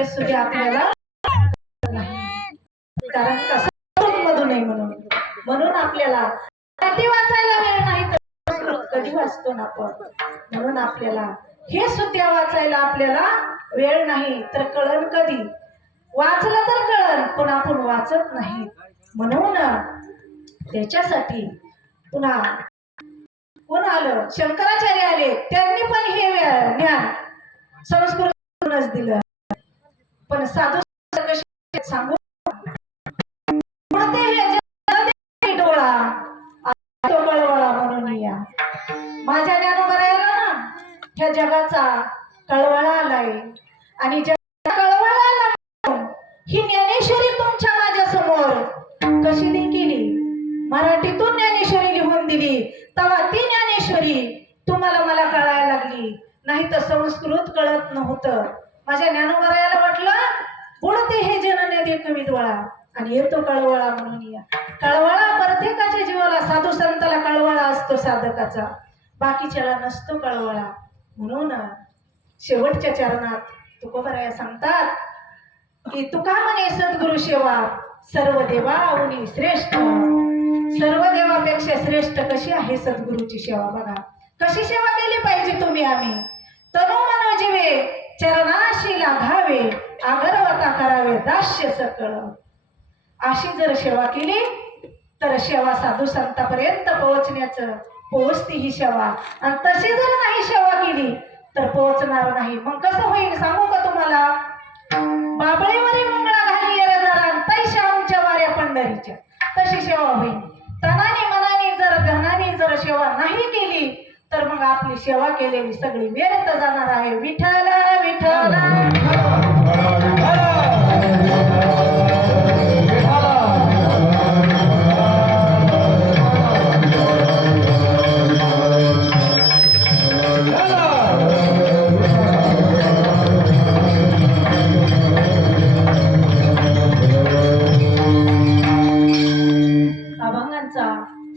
हे सुद्धा आपल्याला कारण कसं मधून नाही म्हणून म्हणून आपल्याला कधी वाचायला वेळ नाही तर कधी वाचतो ना आपण म्हणून आपल्याला हे सुद्धा वाचायला आपल्याला वेळ नाही तर कळण कधी वाचलं तर कळण पण आपण वाचत नाही म्हणून त्याच्यासाठी पुन्हा कोण आलं शंकराचार्य आले त्यांनी पण हे ज्ञान संस्कृतूनच दिलं पण साधू सांगू डोळा तो कळवळा म्हणून या माझ्या ज्ञानोबरायला ना ह्या जगाचा कळवळा आलाय आणि कळवळा आला ही ज्ञानेश्वरी तुमच्या माझ्या समोर कशी केली मराठीतून ज्ञानेश्वरी लिहून दिली तेव्हा ती ज्ञानेश्वरी तुम्हाला मला कळायला लागली नाही तर संस्कृत कळत नव्हतं माझ्या ज्ञानोबरायाला वाटलं बुडते हे जनने दे कमी डोळा आणि येतो कळवळा म्हणून या कळवळा प्रत्येकाच्या जीवाला साधू संताला कळवळा असतो साधकाचा बाकीच्याला नसतो कळवळा म्हणून शेवटच्या चरणात तुकोबराया सांगतात की तुका म्हणे सद्गुरु सेवा सर्व देवाहुनी श्रेष्ठ सर्व देवापेक्षा श्रेष्ठ कशी आहे सद्गुरूची सेवा बघा कशी सेवा केली पाहिजे तुम्ही आम्ही तनु मनो जीवे चरणाशी लागावे आगरवता करावे दास्य सकळ अशी जर सेवा केली तर सेवा साधू संतापर्यंत पोहोचती ही सेवा आणि तशी जर नाही सेवा केली तर पोहोचणार नाही मग कसं होईल सांगू का तुम्हाला बाबळीवरी मंगळा घाली जरा तैशा आमच्या वाऱ्या पंढरीच्या तशी सेवा होईल तनाने मनाने जर धनाने जर सेवा नाही केली तर मग आपली सेवा केलेली सगळी व्यर्थ जाणार आहे विठ्ठल विठ्ठल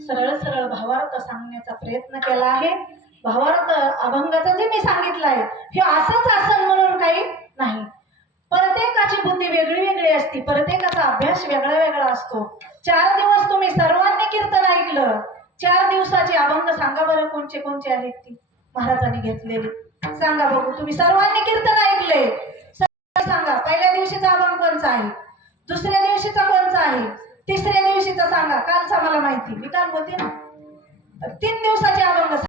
सरळ सरळ भावार्थ सांगण्याचा प्रयत्न केला आहे भावार्थ अभंगाचं जे मी सांगितलंय हे असंच आसन म्हणून काही नाही प्रत्येकाची बुद्धी वेगळी वेगळी असते प्रत्येकाचा अभ्यास वेगळा वेगळा असतो 4 दिवस तुम्ही सर्वांनी कीर्तन ऐकलं 4 दिवसाचे अभंग सांगा बरं कोणचे कोणचे आहेत ती महाराजांनी घेतलेले सांगा बघू तुम्ही सर्वांनी कीर्तन ऐकले सांगा पहिल्या दिवशीचा अभंग कोणचा आहे दुसऱ्या दिवशीचा कोणचा आहे तिसऱ्या दिवशीचा सांगा कालचा मला माहिती मी काल होते ना 3 दिवसाचे